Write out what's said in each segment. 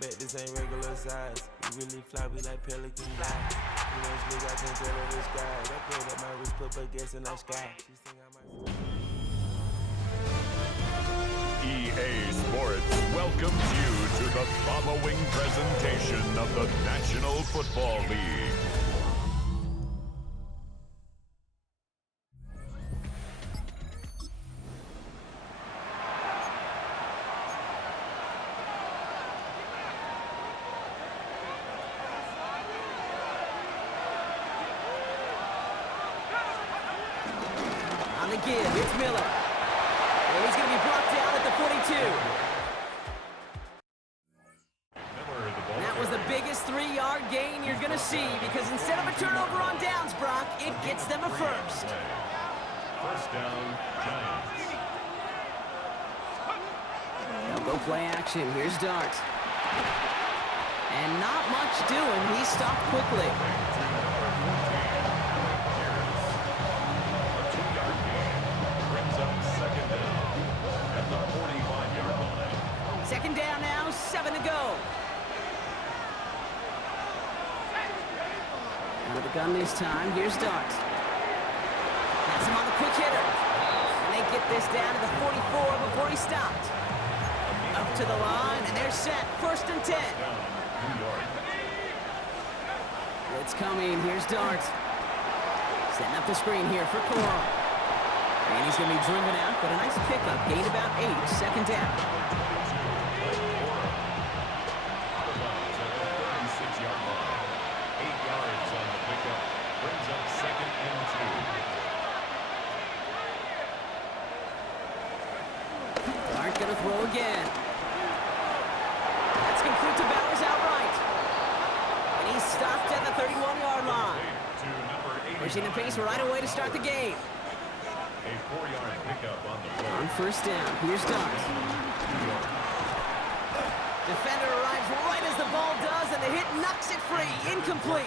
Bet this ain't regular size. We really fly, we like pelican fly. You know, this nigga, I can tell her the sky. That girl that my wrist put her gas in the sky. She think I might... EA Sports welcomes you to the following presentation of the National Football League. On the give, it's Miller. And he's going to be brought down at the 42. That was the biggest 3-yard gain you're going to see because instead of a turnover on downs, Brock, it gets them a first. First down, Giants. Now go play action. Here's Dart. And not much doing. He stopped quickly. Second down now, 7 to go. Out of the gun this time, here's Dart. Has him on the quick hitter. And they get this down to the 44 before he stopped. Up to the line, and they're set. First and 10. It's coming, here's Dart. Setting up the screen here for Coral. And he's going to be driven out, but a nice pickup. Gained about 8, second down. Aren't going to throw again. That's complete to Bowers outright. And he's stopped at the 31-yard line. Pushing the pace right away to start the game. A 4-yard pickup on the play. On first down, here's Dart. Defender arrives right as the ball does, and the hit knocks it free. Incomplete.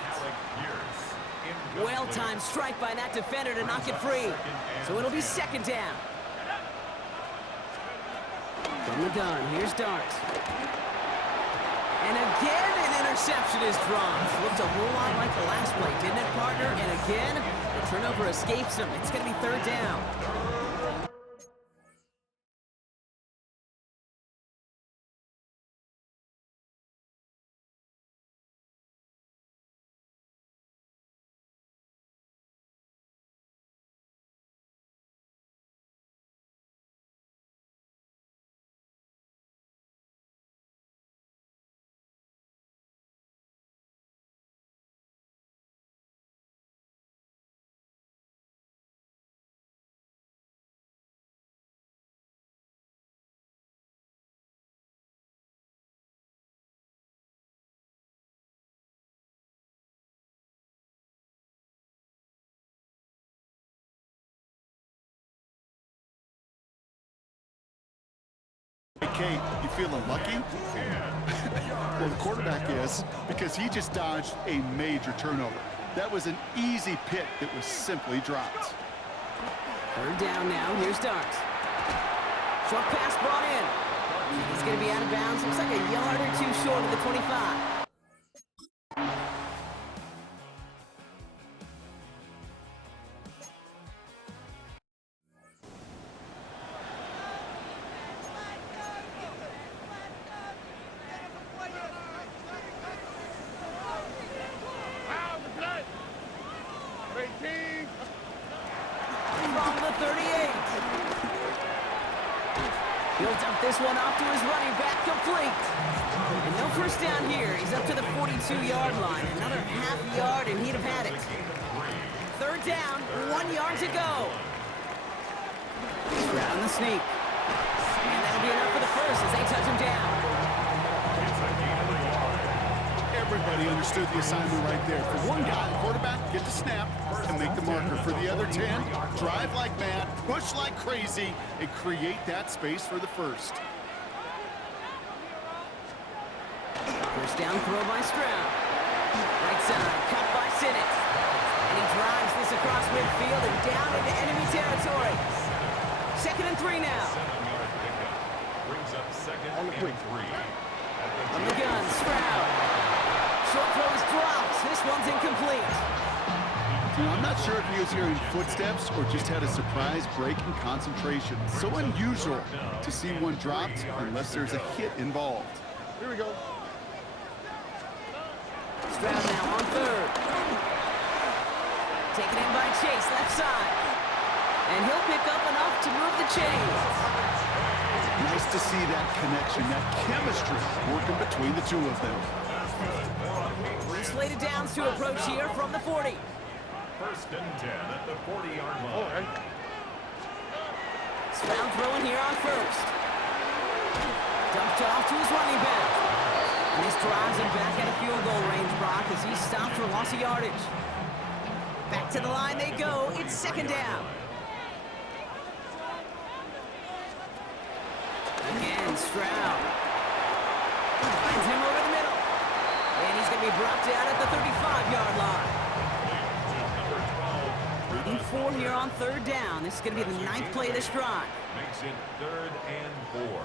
Well-timed strike by that defender to knock it free. So it'll be second down. From the gun, here's Dart. And again, an interception is dropped. Looked a whole lot like the last play, didn't it, partner? And again, the turnover escapes him. It's going to be third down. Kate, you feeling lucky? Well, the quarterback is, because he just dodged a major turnover. That was an easy pick that was simply dropped. Third down now, here's Dart. Short pass brought in. He's going to be out of bounds. Looks like a yard or two short of the 25. From the 38. He'll dump this one off to his running back, complete. And no first down here. He's up to the 42-yard line. Another half yard, and he'd have had it. Third down, 1 yard to go. Around the sneak. And that'll be enough for the first as they touch him down. Everybody understood the assignment right there. For one guy, the quarterback, get the snap and make the marker. For the other 10, drive like mad, push like crazy, and create that space for the first. First down throw by Stroud. Right side, cut by Sinnott. And he drives this across midfield and down into enemy territory. Second and 3 now. 7-yard pickup brings up second and 3. From the gun, Stroud. Short throw is dropped. This one's incomplete. I'm not sure if he was hearing footsteps or just had a surprise break in concentration. So unusual to see one dropped unless there's a hit involved. Here we go. Stroud now on third. Taken in by Chase, left side. And he'll pick up enough to move the chains. Nice to see that connection, that chemistry working between the two of them. Three slated downs to approach here from the 40. First and 10 at the 40-yard line. Stroud throwing here on first. Dumped off to his running back. And this drives him back at a field goal range, Brock, as he stopped for loss of yardage. Back to the line they go. It's second down. Again, Stroud. Finds him over the middle. And he's going to be brought down at the 35-yard line. Leading 4 here on third down. This is going to be the 9th play of this drive. Makes it 3rd and 4.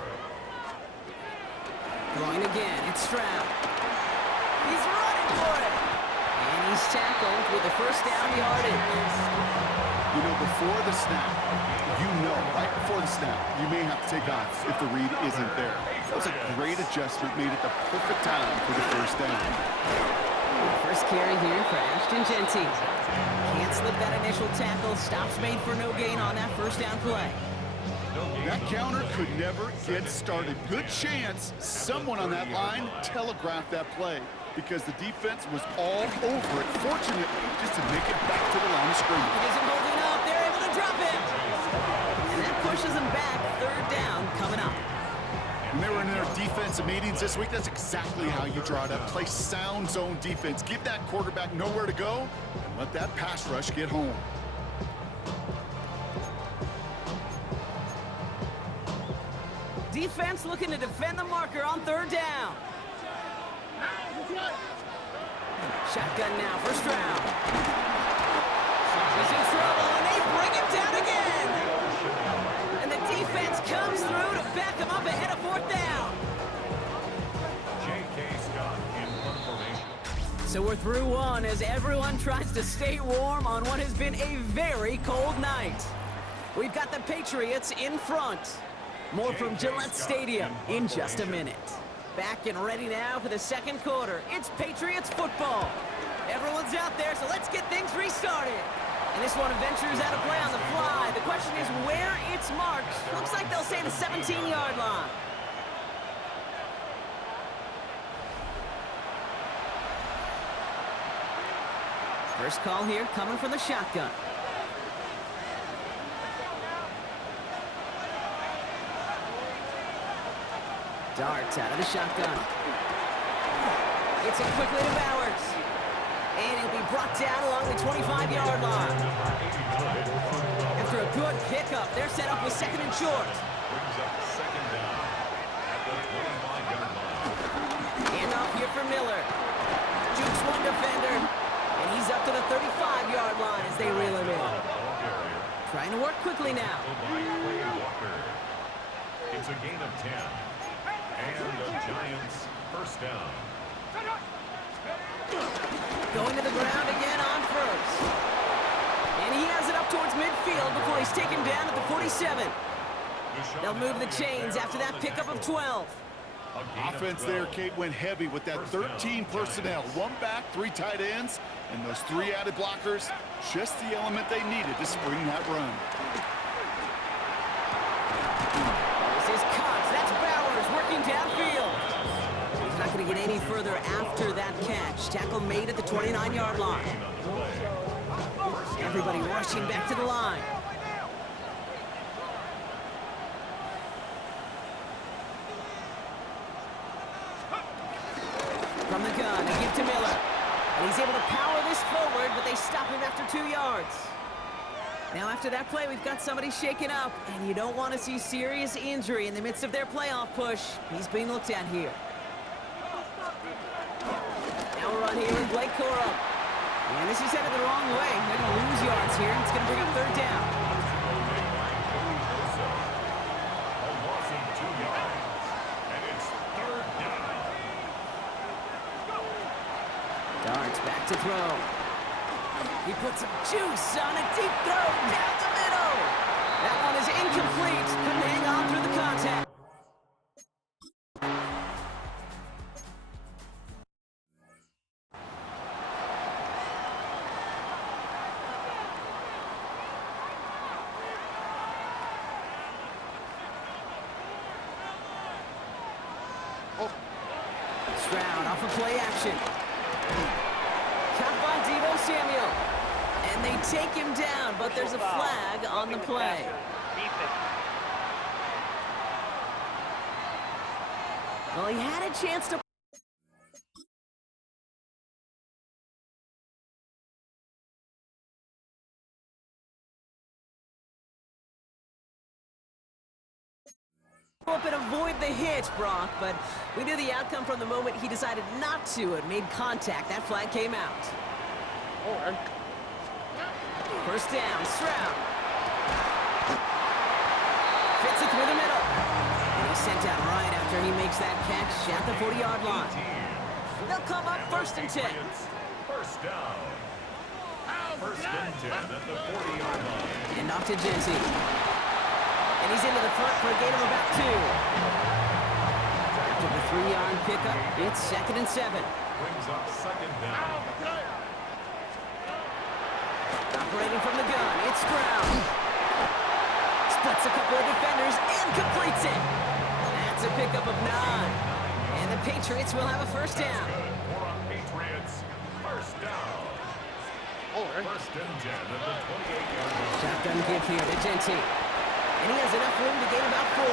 Throwing again, it's Stroud. He's running for it. And he's tackled with the first down yardage. You know, before the snap, right before the snap, you may have to take off if the read isn't there. That was a great adjustment, made at the perfect time for the first down. First carry here for Ashton Genty. Can't slip that initial tackle. Stops made for no gain on that first down play. That counter could never get started. Good chance someone on that line telegraphed that play because the defense was all over it. Fortunate just to make it back to the line of scrimmage. He isn't holding up. They're able to drop it. And that pushes them back. Third down coming up. When they were in their defensive meetings this week, that's exactly how you draw it up. Play sound zone defense. Give that quarterback nowhere to go and let that pass rush get home. Defense looking to defend the marker on third down. Shotgun now for Stroud. He's in trouble, and they bring him down again. And the defense comes through to back him up ahead of fourth down. J.K. Scott in one formation. So we're through one as everyone tries to stay warm on what has been a very cold night. We've got the Patriots in front. More from Gillette Stadium in just a minute. Back and ready now for the second quarter. It's Patriots football. Everyone's out there, so let's get things restarted. And this one ventures out of play on the fly. The question is where it's marked. Looks like they'll say the 17-yard line. First call here coming from the shotgun. Darts out of the shotgun. It's a quickly to Bowers. And he'll be brought down along the 25-yard line. After a good pickup, they're set up with second and short. Brings up second down at the 25-yard line. Handoff here for Miller. Jukes one defender. And he's up to the 35-yard line as they reel him in. Trying to work quickly now. It's a gain of 10. And the Giants first down. Going to the ground again on first. And he has it up towards midfield before he's taken down at the 47. They'll move the chains after that pickup of 12. Offense there, Kate, went heavy with that 13 personnel. One back, 3 tight ends, and those 3 added blockers. Just the element they needed to spring that run. This is Cox. That's Bowers working downfield. He's not going to get any further after that catch. Tackle made at the 29-yard line. Everybody rushing back to the line. From the gun, a give to Miller. And he's able to power this forward, but they stop him after 2 yards. Now after that play, we've got somebody shaken up, and you don't want to see serious injury in the midst of their playoff push. He's being looked at here. Now we're on here with Blake Corum. And this is headed the wrong way. They're going to lose yards here. It's going to bring up third down. A loss of 2 yards. And it's third down. Darts back to throw. He puts some juice on a deep throw down the middle. That one is incomplete. Couldn't hang on through the contact. Stroud off of play action. Caught by Deebo Samuel. And they take him down, but there's a flag on the play. Well, he had a chance to up and avoid the hit, Brock, but we knew the outcome from the moment he decided not to and made contact. That flag came out. First down, Stroud. Fits it through the middle. And he's sent out right after he makes that catch at the 40-yard line. They'll come up 1st and 10. First down. 1st and 10 at the 40-yard line. And off to Jensen. And he's into the front for a gain of about 2. After the 3-yard pickup, it's 2nd and 7. Brings up 2nd down. Operating from the gun, it's Stroud. Splits a couple of defenders and completes it. That's a pickup of 9. And the Patriots will have a first down. For our Patriots, first down. 1st and 10 at the 28-yard line. Shotgun give here to Jensen. And he has enough room to gain about 4.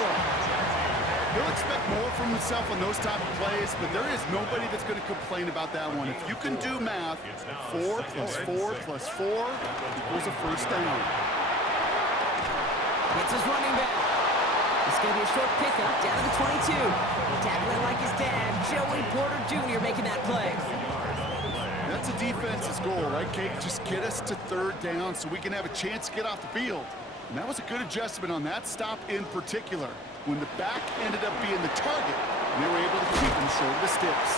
He'll expect more from himself on those type of plays, but there is nobody that's going to complain about that one. If you can do math, 4 plus 4 plus 4 equals a first down. It's his running back. It's going to be a short pickup down to the 22. Tackling like his dad, Joey Porter Jr. making that play. That's a defense's goal, right, Kate? Just get us to 3rd down so we can have a chance to get off the field. And that was a good adjustment on that stop in particular, when the back ended up being the target, and they were able to keep him short of the sticks.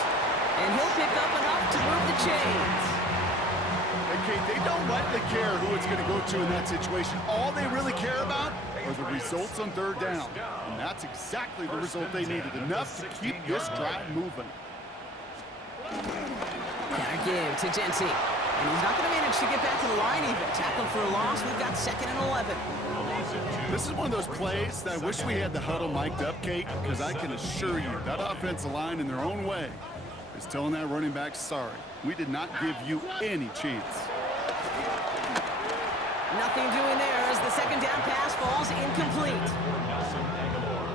And he'll pick up enough to move the chains. And Kate, they don't rightly care who it's going to go to in that situation. All they really care about are the results on 3rd down. And that's exactly the result they needed, enough to keep this drive moving. Counter give to Jensen. And he's not going to manage to get back to the line even. Tackled for a loss. We've got 2nd and 11. This is one of those plays that I wish we had the huddle mic'd up, Kate, because I can assure you that offensive line in their own way is telling that running back, sorry, we did not give you any chance. Nothing doing there as the 2nd down pass falls incomplete.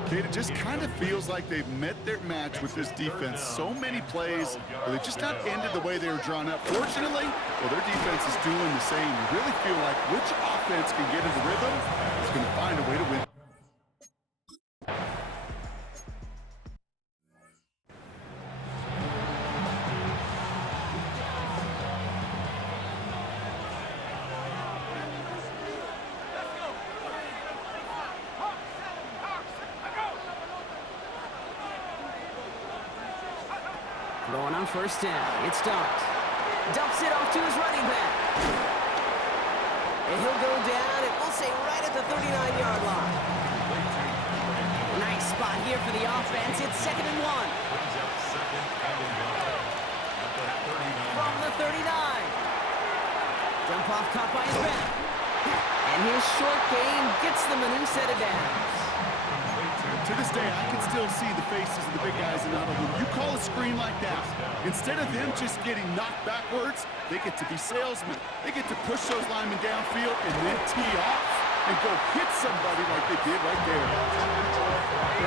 Kate, it just kind of feels like they've met their match with this defense. So many plays where they just not ended the way they were drawn up. Fortunately, well, their defense is doing the same. You really feel like which offense can get into rhythm is going to find a way to win. Going on 1st down, it's Dart. Dumps it off to his running back. And he'll go down, and we'll say right at the 39-yard line. Nice spot here for the offense. It's 2nd and 1. From the 39. Dump off caught by his back. And his short game gets them a new set of downs. To this day, I can still see the faces of the big guys in huddle. When you call a screen like that, instead of them just getting knocked backwards, they get to be salesmen. They get to push those linemen downfield and then tee off and go hit somebody like they did right there.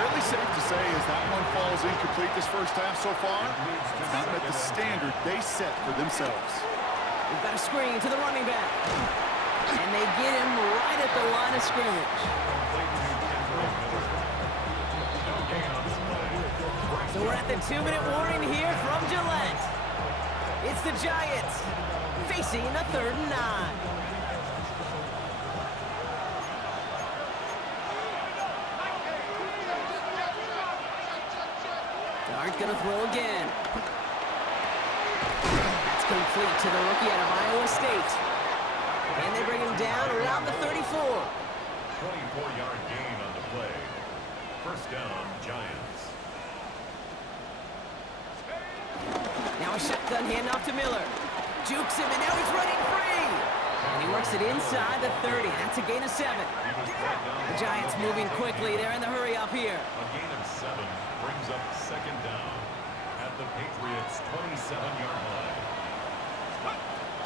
Fairly safe to say as that one falls incomplete this first half so far, it's not met the standard they set for themselves. We've got a screen to the running back. And they get him right at the line of scrimmage. So we're at the 2-minute warning here from Gillette. It's the Giants facing a 3rd and 9. Dart gonna throw again. That's complete to the rookie out of Iowa State. And they bring him down around the 34. 24-yard gain on the play. First down, Giants. Now a shotgun handoff to Miller. Jukes him, and now he's running free. And he works it inside the 30. That's a gain of 7. The Giants moving quickly. They're in the hurry up here. A gain of 7 brings up second down at the Patriots' 27-yard line.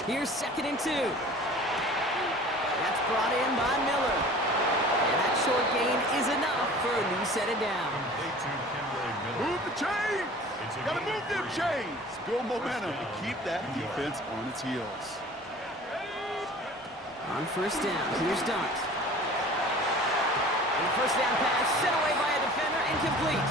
Here's 2nd and 2. That's brought in by Miller. And that short gain is enough for a new set of downs. Move the chains! Gotta move them chains! Build momentum and keep that defense on its heels. On first down, here's Dart. And the first down pass sent away by a defender, incomplete.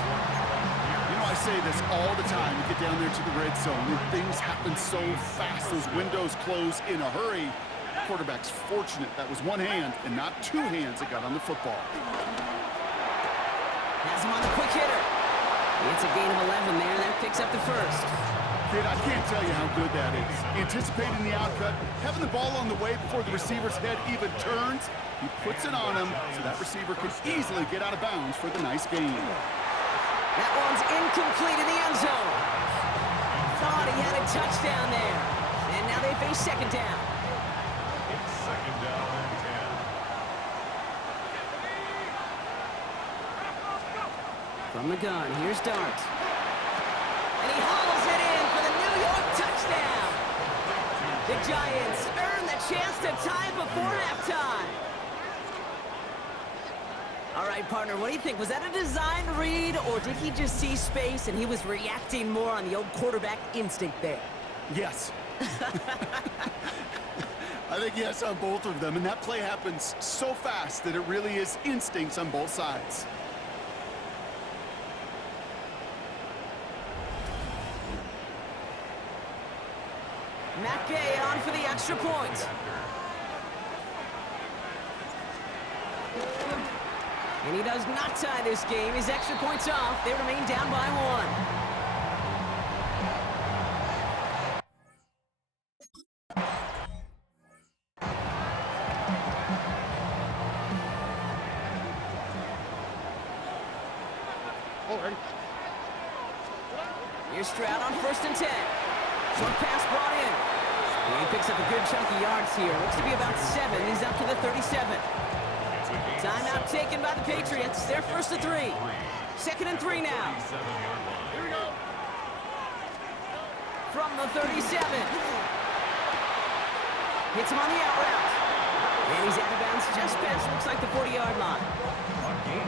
You know, I say this all the time. You get down there to the red zone, and things happen so fast. Those windows close in a hurry. The quarterback's fortunate that was one hand and not two hands that got on the football. Has him on the quick hitter. It's a gain of 11 there, and that picks up the first. Kid, I can't tell you how good that is. Anticipating the outcut, having the ball on the way before the receiver's head even turns. He puts it on him so that receiver can easily get out of bounds for the nice gain. That one's incomplete in the end zone. Thought he had a touchdown there. And now they face second down. It's second down and 10. From the gun, here's Dart. And he hauls it in for the New York touchdown. The Giants earn the chance to tie it before halftime. All right, partner, what do you think? Was that a design read, or did he just see space and he was reacting more on the old quarterback instinct there? Yes. I think yes on both of them, and that play happens so fast that it really is instincts on both sides. Matt Gay on for the extra point. And he does not tie this game. His extra point's off. They remain down by 1. Here's Stroud on 1st and 10. Short pass brought in. And he picks up a good chunk of yards here. Looks to be about 7. He's up to the 37. Timeout taken by the Patriots. They're 1st and 3. 2nd and 3 now. Here we go. From the 37. Hits him on the out route. And he's out of bounds just past, looks like the 40-yard line.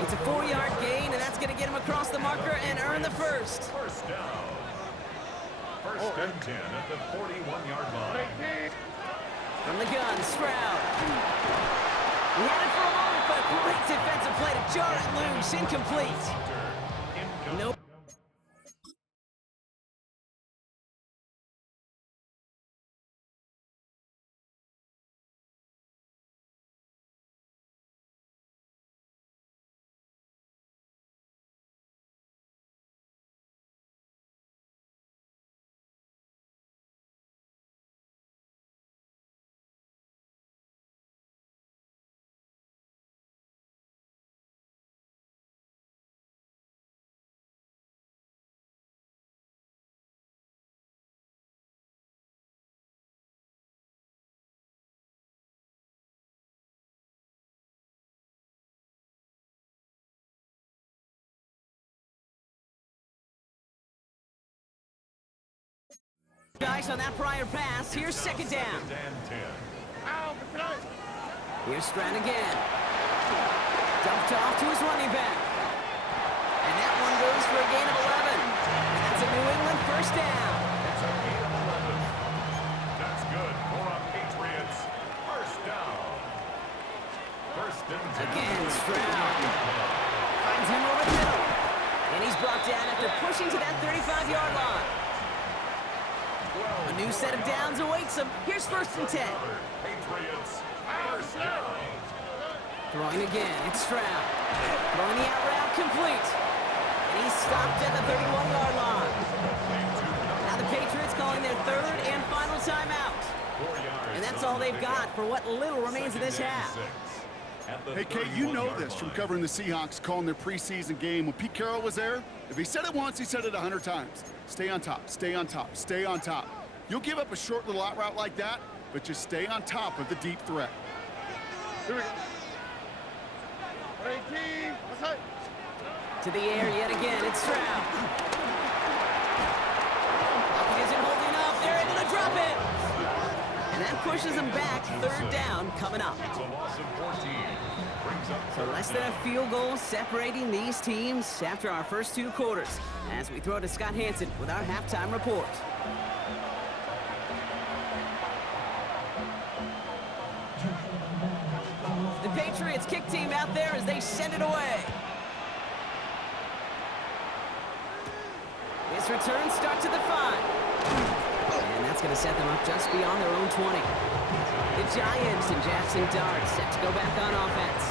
It's a 4-yard gain, and that's going to get him across the marker and earn the first. First down. First and 10 at the 41-yard line. From the gun, Stroud. He had it for a moment, but a great defensive play to jar it loose. Incomplete. Nope. Guys, on that prior pass, here's 2nd down. Here's Stroud again. Dumped off to his running back. And that one goes for a gain of 11. And that's a New England first down. It's a gain of 11. That's good for a Patriots first down. First and 10. Again, Stroud finds him over the middle. And he's brought down after pushing to that 35-yard line. A new set of downs awaits him. Here's 1st and 10. Patriots first down. Throwing again, it's Stroud. Throwing the out route complete. And he's stopped at the 31-yard line. Now the Patriots call calling their third and final timeout. And that's all they've got for what little remains of this half. Hey, Kate, you know this from covering the Seahawks, calling their preseason game. When Pete Carroll was there, if he said it once, he said it 100 times. Stay on top, stay on top, stay on top. You'll give up a short little out route like that, but just stay on top of the deep threat. Here we go. To the air yet again, it's Stroud. He isn't holding up, they're able to drop it. And that pushes them back, third down coming up. So less than a field goal separating these teams after our first two quarters, as we throw to Scott Hansen with our halftime report. The Patriots kick team out there as they send it away. This return starts at the 5. And that's going to set them up just beyond their own 20. The Giants and Jackson Dart set to go back on offense.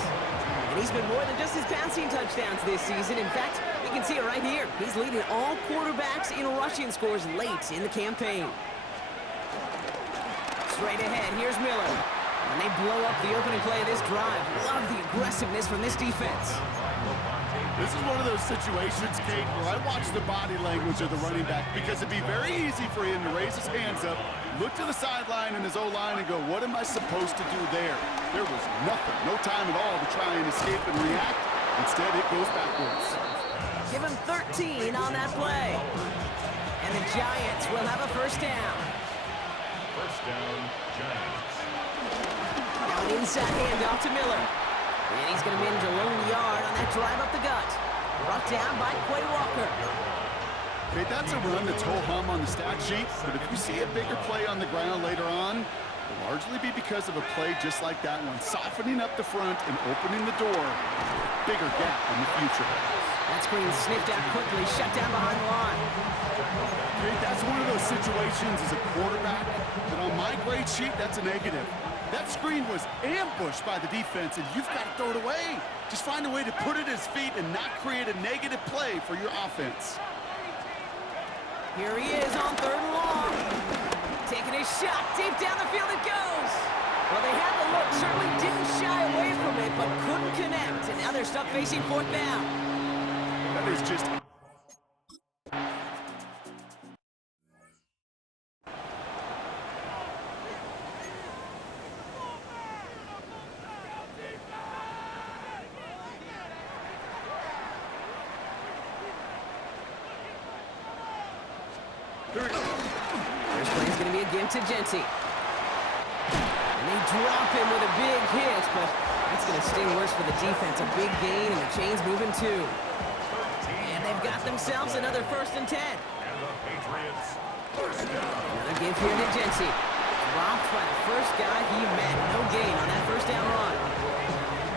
And he's been more than just his passing touchdowns this season. In fact, you can see it right here. He's leading all quarterbacks in rushing scores late in the campaign. Straight ahead, here's Miller. And they blow up the opening play of this drive. Love the aggressiveness from this defense. This is one of those situations, Kate, where I watch the body language of the running back because it'd be very easy for him to raise his hands up, look to the sideline in his O-line and go, what am I supposed to do there? There was nothing, no time at all to try and escape and react. Instead, it goes backwards. Give him 13 on that play. And the Giants will have a first down. First down, Giants. Now an inside handoff to Miller. And he's going to manage a lone yard on that drive up the gut. Brought down by Quay Walker. Okay, that's a run that's ho-hum on the stat sheet, but if you see a bigger play on the ground later on, it'll largely be because of a play just like that one, softening up the front and opening the door for a bigger gap in the future. That screen sniffed out quickly, shut down behind the line. Okay, that's one of those situations as a quarterback that on my grade sheet, that's a negative. That screen was ambushed by the defense, and you've got to throw it away. Just find a way to put it at his feet and not create a negative play for your offense. Here he is on third and long. Taking his shot, deep down the field it goes. Well, they had the look, certainly didn't shy away from it, but couldn't connect, and now they're stuck facing fourth down. That is just... First play is going to be again to Genty. And they drop him with a big hit, but that's going to sting worse for the defense. A big gain, and the chain's moving too. And they've got themselves another 1st and 10. And the Patriots, first down. Another give here to Genty. Dropped by the first guy he met. No gain on that first down run.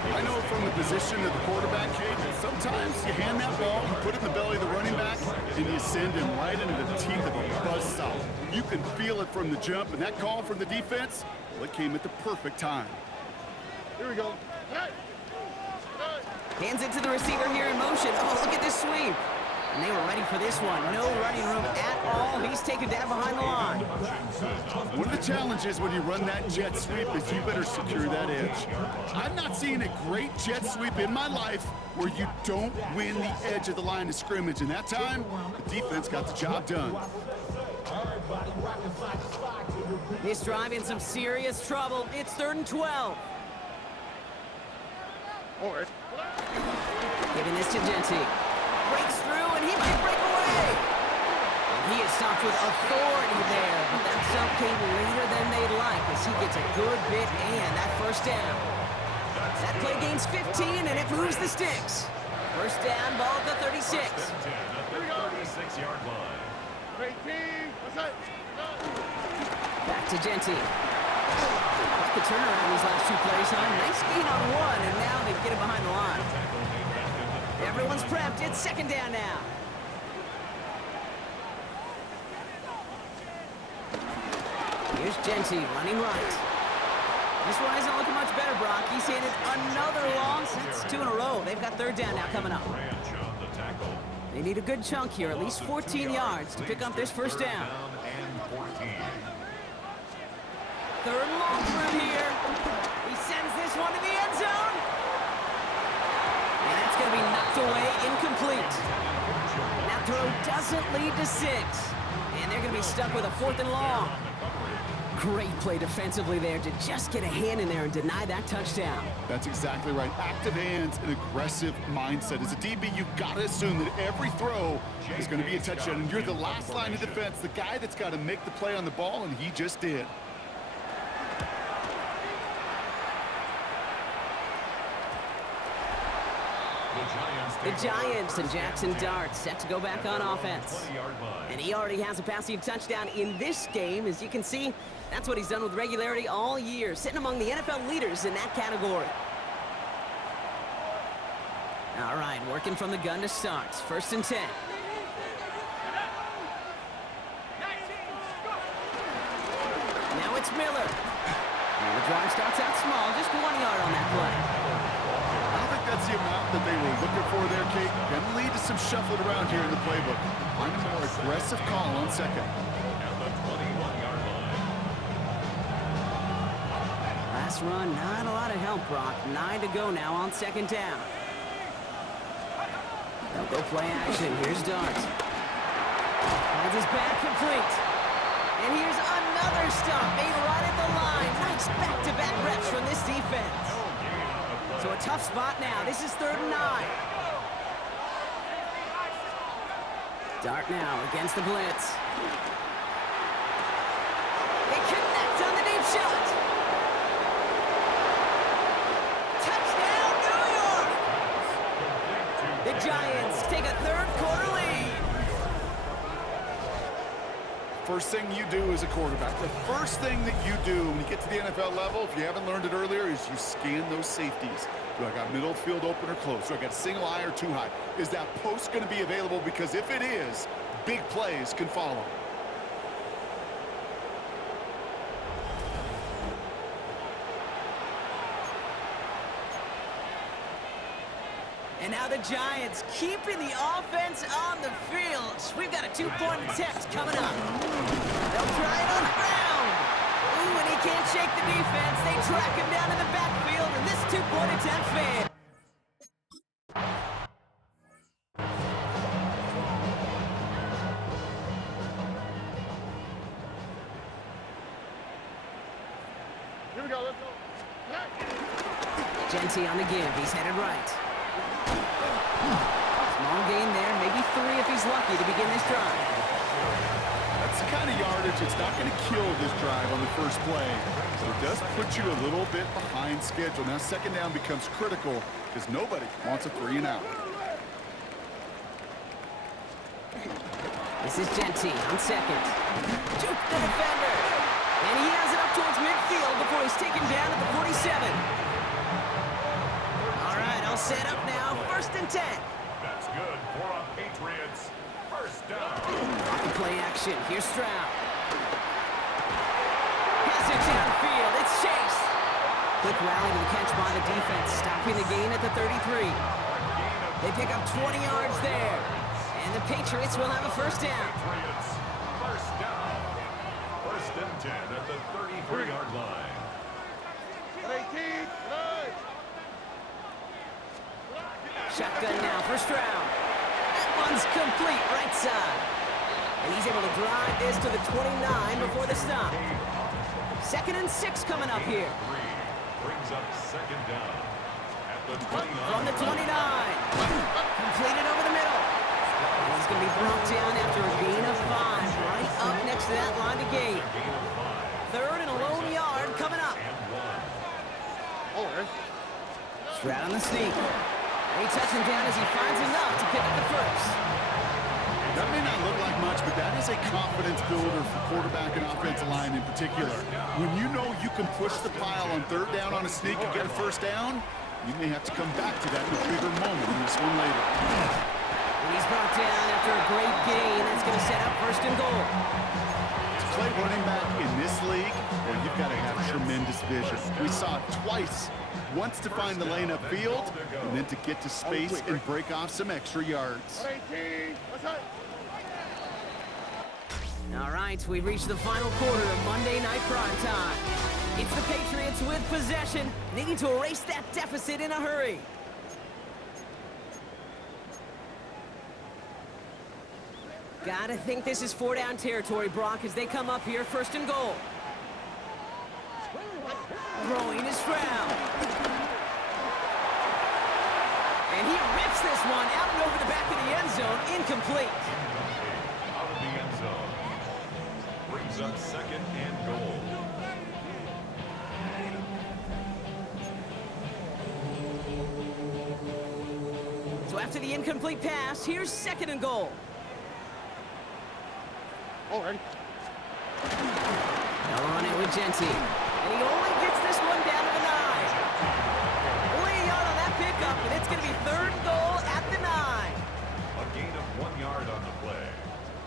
I know from the position of the quarterback, Kate, sometimes you hand that ball, you put it in the belly of the running back, and you send him right into the teeth of a buzzsaw. You can feel it from the jump, and that call from the defense, well, it came at the perfect time. Here we go. Hands it to the receiver here in motion. Oh, look at this sweep. And they were ready for this one. No running room at all. He's taken down behind the line. One of the challenges when you run that jet sweep is you better secure that edge. I've not seen a great jet sweep in my life where you don't win the edge of the line of scrimmage. And that time, the defense got the job done. This drive in some serious trouble. It's 3rd and 12. Giving this to Genty. Breaks through, and he might break away. And he is stopped with authority there, but that stop came later than they'd like as he gets a good bit and that first down. That play gains 15, and it moves the sticks. First down, ball at the 36. 10 at the 36-yard line. Back to Genty. The turnaround these last 2 plays, huh? Nice gain on one, and now they get it behind the line. Everyone's prepped. It's 2nd down now. Here's Genty running right. This one isn't looking much better, Brock. He's handed another loss. That's 2 in a row. They've got 3rd down now coming up. They need a good chunk here, at least 14 yards to pick up this first down. And 14. Third and long for him here. He sends this one to the end zone. And that's going to be knocked away, incomplete. That throw doesn't lead to 6. And they're going to be stuck with a 4th and long. Great play defensively there to just get a hand in there and deny that touchdown. That's exactly right. Active hands and aggressive mindset. As a DB, you've got to assume that every throw is going to be a touchdown. And you're the last line of defense, the guy that's got to make the play on the ball, and he just did. The Giants and Jackson Dart set to go back on offense. And he already has a passing touchdown in this game. As you can see, that's what he's done with regularity all year, sitting among the NFL leaders in that category. All right, working from the gun to start. 1st and 10. Now it's Miller. And the drive starts out small, just 1 yard on that play. I don't think that's the amount that they were looking for there, Kate. Going to lead to some shuffling around here in the playbook. Find a more aggressive call on 2nd. Last run, not a lot of help, Brock. 9 to go now on 2nd down. They'll go play action. Here's Dart. Finds his back complete. And here's another stop made right at the line. Nice back-to-back reps from this defense. So a tough spot now. This is 3rd and 9. Dart now against the blitz. They connect on the deep shot. Touchdown, New York! The Giants take a 3rd quarter lead. First thing you do as a quarterback, the first thing that you do when you get to the NFL level, if you haven't learned it earlier, is you scan those safeties. Do I got middle field open or close? Do I got single high or 2 high? Is that post going to be available? Because if it is, big plays can follow. And now the Giants keeping the offense on the field. We've got a 2-point attempt coming up. They'll try it on the ground. Ooh, and he can't shake the defense. They track him down in the backfield, and this 2-point attempt failed. Here we go, let's go. Genty on the give. He's headed right. Small gain there, maybe 3 if he's lucky to begin this drive. That's the kind of yardage it's not going to kill this drive on the first play. But it does put you a little bit behind schedule. Now 2nd down becomes critical because nobody wants a 3 and out. This is Genty on 2nd. Juke the defender. And he has it up towards midfield before he's taken down at the 47. All right, all set up now. 1st and 10. That's good for a Patriots. 1st down. Pocket play action. Here's Stroud. Has it downfield. It's Chase. Quick rally to the catch by the defense, stopping the gain at the 33. They pick up 20 yards there. And the Patriots will have a 1st down. Patriots. 1st down. 1st and 10 at the 33-yard line. 18, Shotgun now for Stroud. That one's complete right side. And he's able to drive this to the 29 before the stop. 2nd and 6 coming up here. Brings up 2nd down at the 29. From the 29. Completed over the middle. And he's going to be brought down after a gain of 5. Right up next to that line to gain. 3rd and a lone yard coming up. Stroud on the sneak. He touches him down as he finds enough to pick up the 1st. That may not look like much, but that is a confidence builder for quarterback and offensive line in particular. When you know you can push the pile on 3rd down on a sneak and get a 1st down, you may have to come back to that in a bigger moment in this one later. And he's brought down after a great gain. That's going to set up 1st and goal. To play running back in this league, well, you've got to have tremendous vision. We saw it twice. Once to find the lane upfield, and then to get to space and break off some extra yards. All right, we've reached the final quarter of Monday Night Primetime. It's the Patriots with possession, needing to erase that deficit in a hurry. Gotta think this is 4-down territory, Brock, as they come up here, 1st and goal. Throwing is Stroud. And he rips this one out and over the back of the end zone, incomplete. Out of the end zone. Brings up 2nd and goal. So after the incomplete pass, here's 2nd and goal. Already. Now on it with Genty. And he only gets this one down to the 9. Only a yard on that pickup, and it's going to be 3rd and goal at the 9. A gain of 1 yard on the play.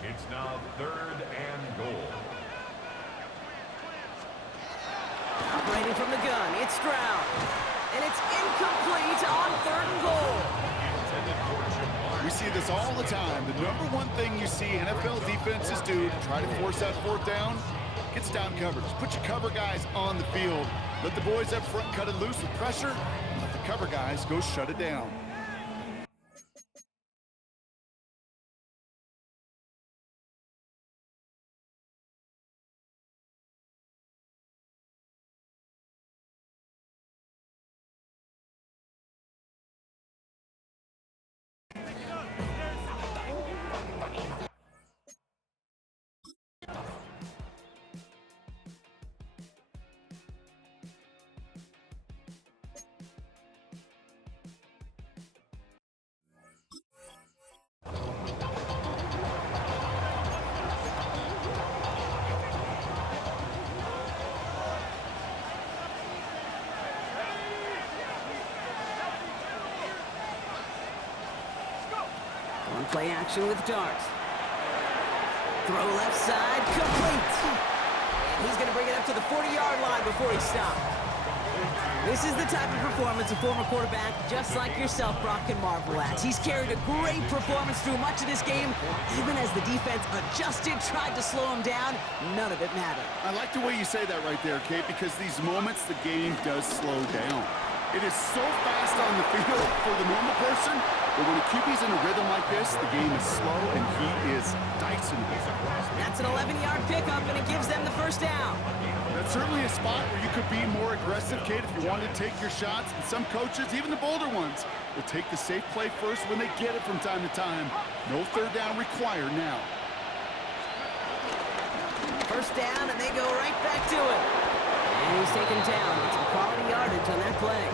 It's now 3rd and goal. Operating from the gun, it's Stroud. And it's incomplete on 3rd and goal. Intended for Jamar. We see this all the time. The number one thing you see NFL defenses do to try to force that 4th down, gets down coverage. Put your cover guys on the field. Let the boys up front cut it loose with pressure, and let the cover guys go shut it down. On play action with Dart. Throw left side, complete. And he's going to bring it up to the 40-yard line before he stopped. This is the type of performance a former quarterback just like yourself, Brock, can marvel at. He's carried a great performance through much of this game. Even as the defense adjusted, tried to slow him down, none of it mattered. I like the way you say that right there, Kate, because these moments the game does slow down. It is so fast on the field for the normal person, but when a QB's in a rhythm like this, the game is slow and he is dicing it. That's an 11-yard pickup, and it gives them the 1st down. That's certainly a spot where you could be more aggressive, Kate, if you wanted to take your shots. And some coaches, even the bolder ones, will take the safe play first when they get it from time to time. No 3rd down required now. 1st down, and they go right back to it. And he's taken down. It's a quality yardage on that play.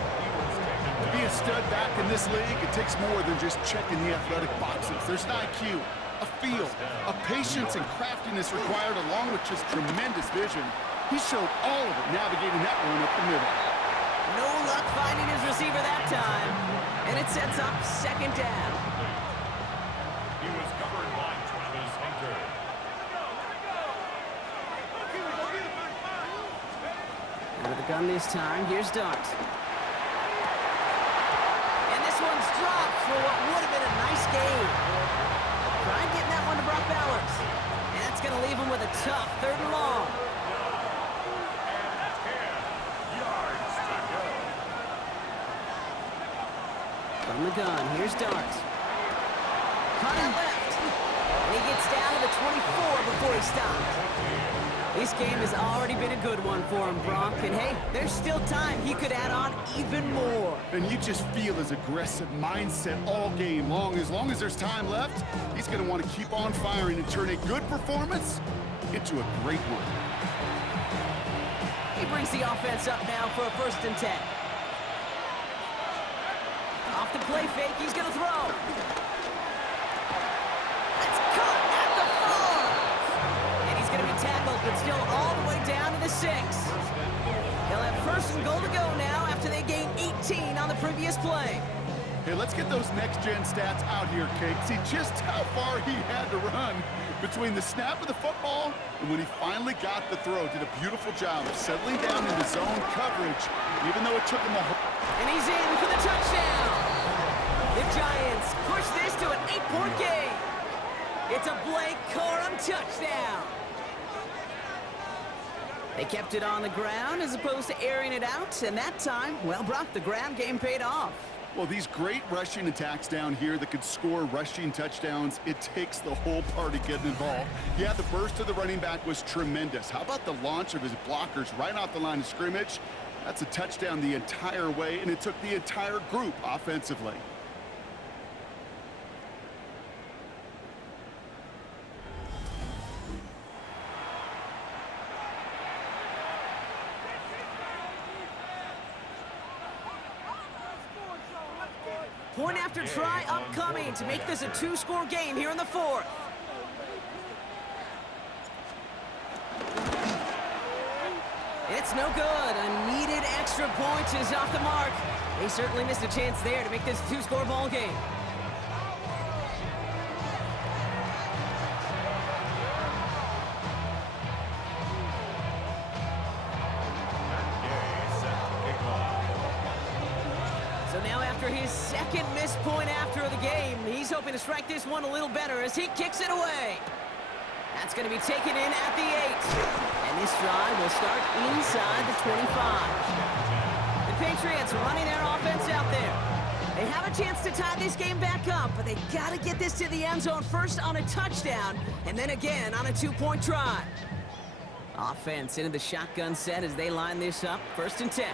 To be a stud back in this league, it takes more than just checking the athletic boxes. There's an IQ, a feel, a patience and craftiness required, along with just tremendous vision. He showed all of it navigating that one up the middle. No luck finding his receiver that time. And it sets up 2nd down. He was covered by Travis Hunter. Out of the gun this time, here's Dart. And this one's dropped for what would have been a nice game. Tried getting that one to Brock Bowers. And that's going to leave him with a tough 3rd and long. From the gun, here's Dart. Cutting left. And he gets down to the 24 before he stops. This game has already been a good one for him, Brock. And hey, there's still time he could add on even more. And you just feel his aggressive mindset all game long. As long as there's time left, he's going to want to keep on firing and turn a good performance into a great one. He brings the offense up now for a 1st and 10. Off the play fake, he's going to throw. It's caught at the 4. And he's going to be tackled, but still all the way down to the 6. They'll have 1st and goal to go now after they gain 18 on the previous play. Hey, let's get those next-gen stats out here, Kate. See just how far he had to run between the snap of the football and when he finally got the throw. Did a beautiful job of settling down into zone coverage, even though it took him a whole... And he's in for the touchdown. The Giants push this to an 8-point game. It's a Blake Corum touchdown. They kept it on the ground as opposed to airing it out, and that time, well, Brock, the ground game paid off. Well, these great rushing attacks down here that could score rushing touchdowns, it takes the whole party getting involved. Yeah, the burst of the running back was tremendous. How about the launch of his blockers right off the line of scrimmage? That's a touchdown the entire way, and it took the entire group offensively. Point after try upcoming to make this a two-score game here in the fourth. It's no good. A needed extra point is off the mark. They certainly missed a chance there to make this a two-score ball game. So now after his second missed point after the game, he's hoping to strike this one a little better as he kicks it away. That's going to be taken in at the 8. And this drive will start inside the 25. The Patriots running their offense out there. They have a chance to tie this game back up, but they got to get this to the end zone first on a touchdown, and then again on a two-point try. Offense into the shotgun set as they line this up, 1st and 10.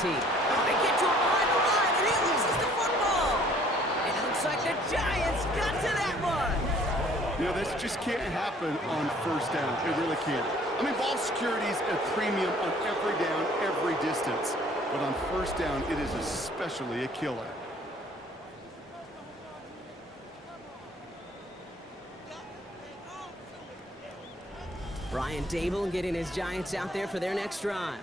They get to him behind the line, and he loses the football. And it looks like the Giants got to that one. You know, this just can't happen on 1st down. It really can't. I mean, ball security is a premium on every down, every distance. But on 1st down, it is especially a killer. Brian Dable getting his Giants out there for their next drive.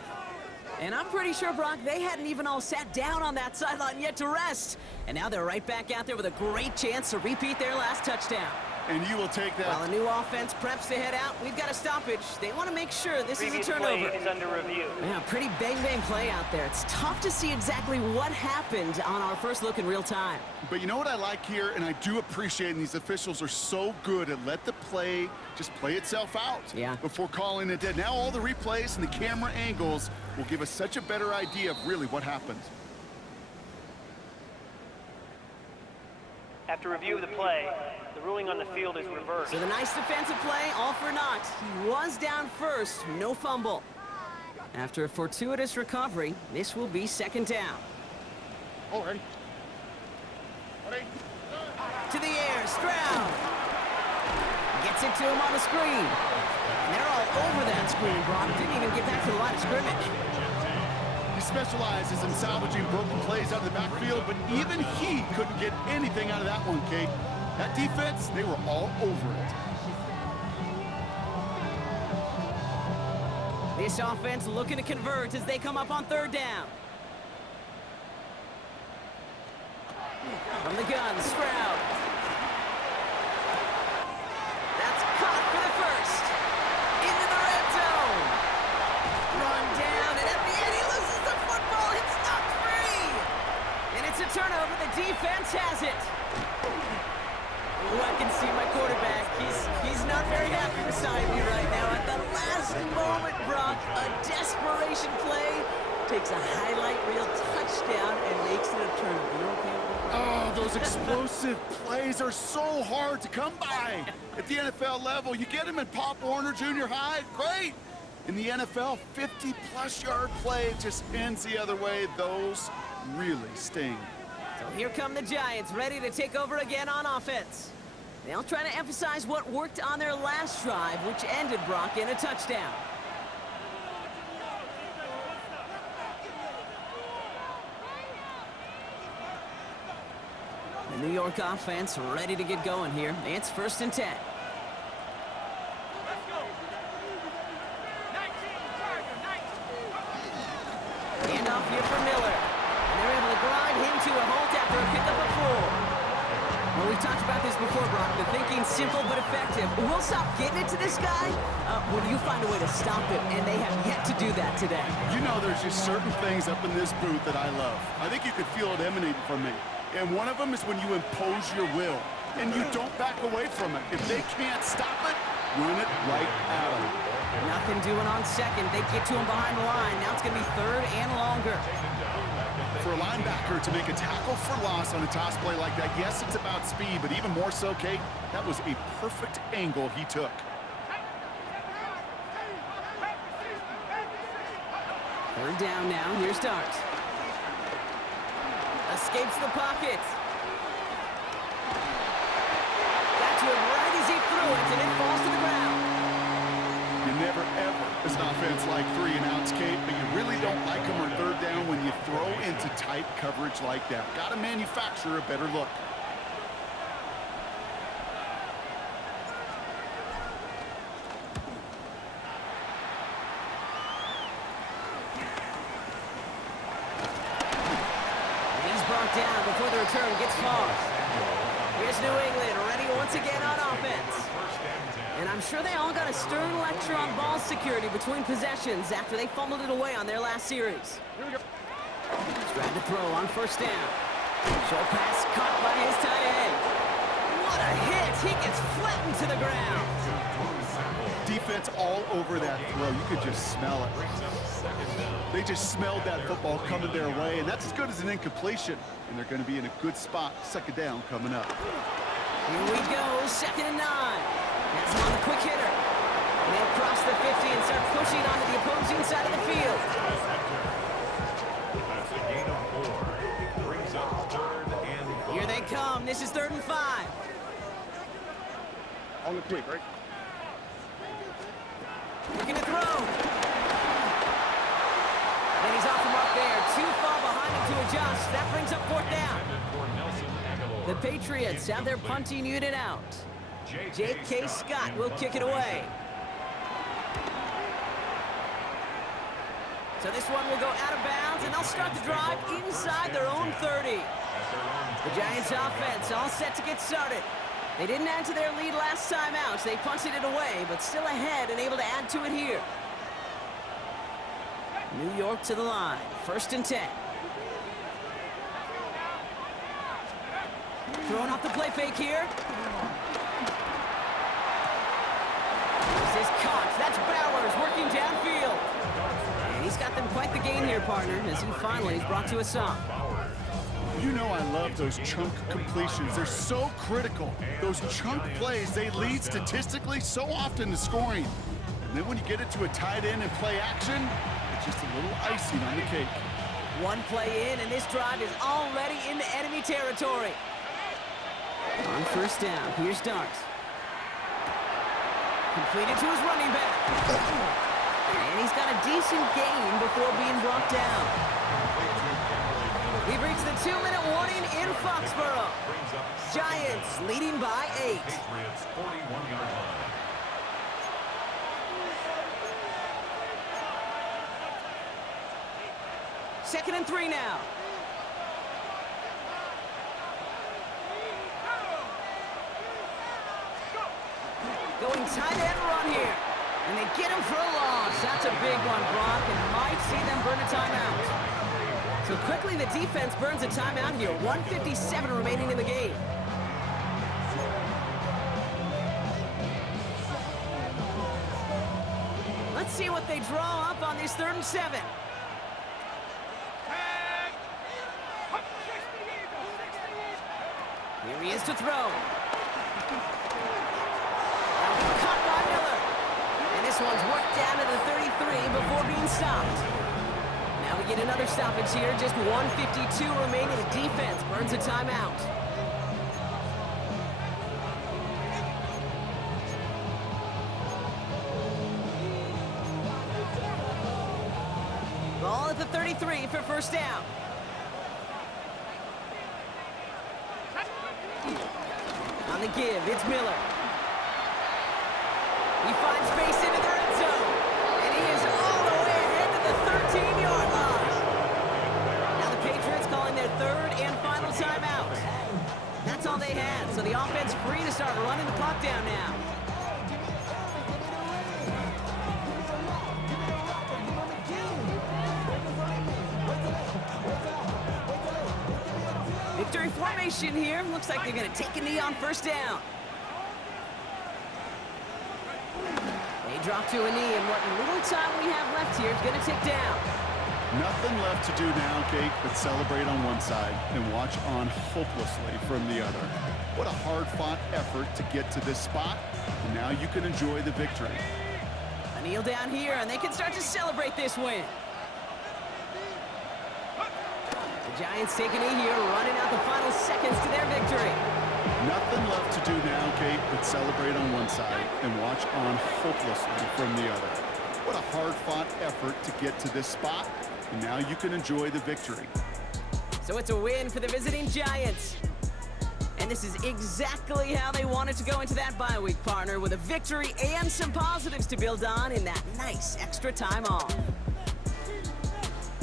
And I'm pretty sure, Brock, they hadn't even all sat down on that sideline yet to rest. And now they're right back out there with a great chance to repeat their last touchdown. And you will take that. While a new offense preps to head out, we've got a stoppage. They want to make sure this is a turnover. Play is under review. Yeah, pretty bang-bang play out there. It's tough to see exactly what happened on our first look in real time. But you know what I like here, and I do appreciate, and these officials are so good at let the play just play itself out before calling it dead. Now all the replays and the camera angles will give us such a better idea of really what happened. After review of the play, the ruling on the field is reversed. So the nice defensive play, all for naught. He was down first, no fumble. After a fortuitous recovery, this will be 2nd down. Oh, ready. To the air, Stroud. Gets it to him on the screen. And they're all over that screen, Brock. Didn't even get back to the line of scrimmage. He specializes in salvaging broken plays out of the backfield, but even he couldn't get anything out of that one, Kate. That defense, they were all over it. This offense looking to convert as they come up on 3rd down. From the gun, Stroud. That's caught for the 1st. Into the red zone. Run down, and at the end he loses the football. It's knocked free. And it's a turnover. The defense has it. Ooh, I can see my quarterback. He's not very happy beside me right now. At the last moment, Brock, a desperation play takes a highlight reel touchdown and makes it a turnover. You okay with that? Oh, those explosive plays are so hard to come by. At the NFL level, you get them in Pop Warner Junior High, great. In the NFL, 50-plus yard play just ends the other way. Those really sting. So here come the Giants, ready to take over again on offense. They'll try to emphasize what worked on their last drive, which ended, Brock, in a touchdown. The New York offense ready to get going here. It's 1st and 10. Hand off here for Miller. And they're able to grind him to a halt after a pickup of 4. Well, we've talked about this before, Brock. The thinking simple but effective. We'll stop getting it to this guy when you find a way to stop him, and they have yet to do that today. You know, there's just certain things up in this booth that I love. I think you could feel it emanating from me. And one of them is when you impose your will. and you don't back away from it. If they can't stop it, run it right at them. Nothing doing on second. They get to him behind the line. Now it's going to be third and longer. For a linebacker to make a tackle for loss on a toss play like that, yes, it's about speed, but even more so, Kate, that was a perfect angle he took. Third down now. Here's Starks. Escapes the pocket. Got to him right as he threw it, and it falls to the ground. You never, ever, as an offense, like 3 and outs, Kate, but you really don't like them on third down when you throw into tight coverage like that. Got to manufacture a better look. Down before the return gets far. Here's New England ready once again on offense. And I'm sure they all got a stern lecture on ball security between possessions after they fumbled it away on their last series. Trying to throw on first down. Short pass caught by his tight end. What a hit! He gets flattened to the ground. Defense all over that throw. You could just smell it. They just smelled that football coming their way, and that's as good as an incompletion. And they're going to be in a good spot. Second down coming up. Here we go, 2nd and 9. That's on the quick hitter. And they'll cross the 50 and start pushing onto the opposing side of the field. That's a gain of 4. Brings up 3rd and 5. Here they come. This is 3rd and 5. On the quick, right? Looking to throw. And he's off the mark there. Too far behind him to adjust. That brings up 4th down. The Patriots have their punting unit out. J.K. Scott will kick it away. So this one will go out of bounds, and they'll start the drive inside their own 30. The Giants offense all set to get started. They didn't add to their lead last time out, so they punted it away, but still ahead and able to add to it here. New York to the line, 1st and 10. Throwing off the play fake here. This is caught. That's Bowers working downfield. And he's got them quite the gain here, partner, as he finally is brought to a stop. You know I love those chunk completions. They're so critical. Those chunk plays, they lead statistically so often to scoring. And then when you get it to a tight end and play action, it's just a little icing on the cake. One play in, and this drive is already into enemy territory. On 1st down, here's Starks. Completed to his running back. And he's got a decent gain before being brought down. We've reached the 2-minute warning in Foxborough. Giants leading by 8. Patriots 41-yard line. Second and 3 now. Going tight end run here. And they get him for a loss. That's a big one, Brock, and might see them burn a timeout. So quickly the defense burns a timeout here. 1:57 remaining in the game. Let's see what they draw up on this 3rd and 7. Here he is to throw. Caught by Miller. And this one's worked down to the 33 before being stopped. Now we get another stoppage here. Just 1:52 remaining. The defense burns a timeout. Ball at the 33 for 1st down. On the give, it's Miller. He finds space into the red zone. And he is all the way ahead to the 13-yard line. Now the Patriots calling their 3rd and final timeout. That's all they had, so the offense free to start running the clock down now. Victory formation. formation here. Looks like they're going to take a knee on first down. They drop to a knee, and what little time we have left here is going to tick down. Nothing left to do now, Kate, but celebrate on one side and watch on hopelessly from the other. What a hard-fought effort to get to this spot, and now you can enjoy the victory. A kneel down here, and they can start to celebrate this win. The Giants take a knee here, running out the final seconds to their victory. Nothing left to do now, Kate, but celebrate on one side and watch on hopelessly from the other. What a hard-fought effort to get to this spot, and now you can enjoy the victory. So it's a win for the visiting Giants. And this is exactly how they wanted to go into that bye week, partner, with a victory and some positives to build on in that nice extra time off.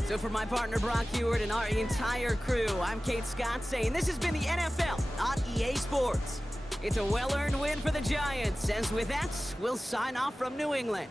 So for my partner Brock Heward and our entire crew, I'm Kate Scott saying this has been the NFL, not EA Sports. It's a well-earned win for the Giants, as with that, we'll sign off from New England.